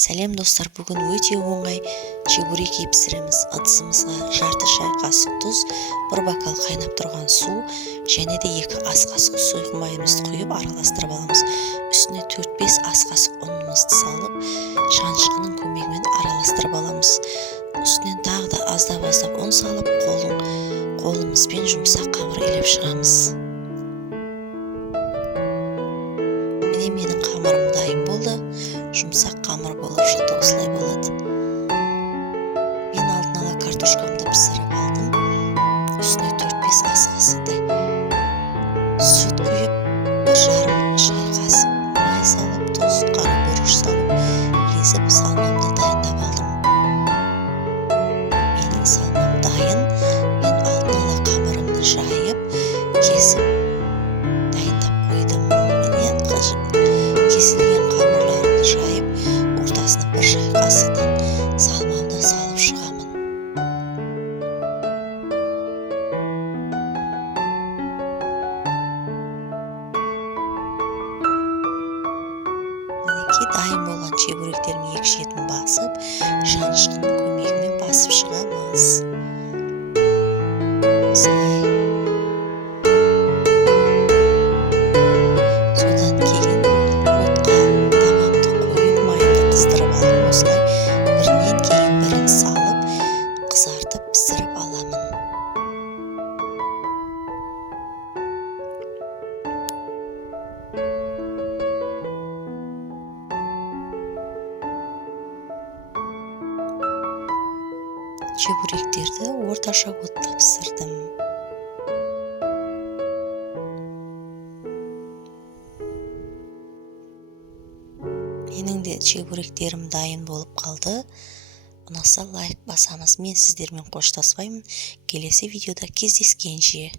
Сәлем достар, бүгін өте оңай чебуреки пісіреміз. Ыдысымызға жарты шай қасық тұз, бір бокал қайнап тұрған су және де 2 ас қасық сұйық майымызды құйып араластырып аламыз. Үстіне 4-5 ас қасық ұнымызды салып, шанышқының көмегімен араластырып аламыз. Үстінен тағы да аздап ұн салып, қолымызбен жұмсақ қамыр илеп шығамыз. Міне менің қамырым дайын болды. Жұмсақ қамыр болып шықты, осылай болады. Мен алдын ала картошкамды пісіріп алдым. Үстіне 4-5 ас қасықтай сүт құйып, 1,5 шай қасық май салып, тұз, қара бұрыш салып, езіп салмамды дайындап алдым. Менің салмам дайын. Мен алдын ала қамырымды жайып, кесіп дайындап қойдым. Менен кесілген қамырларымды жайып, ортасына 1 шай қасықтан салмамды салып шығамын. Мінекей дайын болған чебуректердің 2 шетін басып, шанышқының көмегімен басып шығамыз. Осылай. Содан кейін отқа тамамды қойып, майымды қыздырып алдым. Осылай бірінен кейін бірін салып, қызартып пісіріп аламын. Чебуректерді орташа отта пісірдім. Менің де чебуректерім дайын болып қалды. Ұнаса лайк басамыз. Мен сіздермен қоштаспаймын. Келесі видеода кездескенше.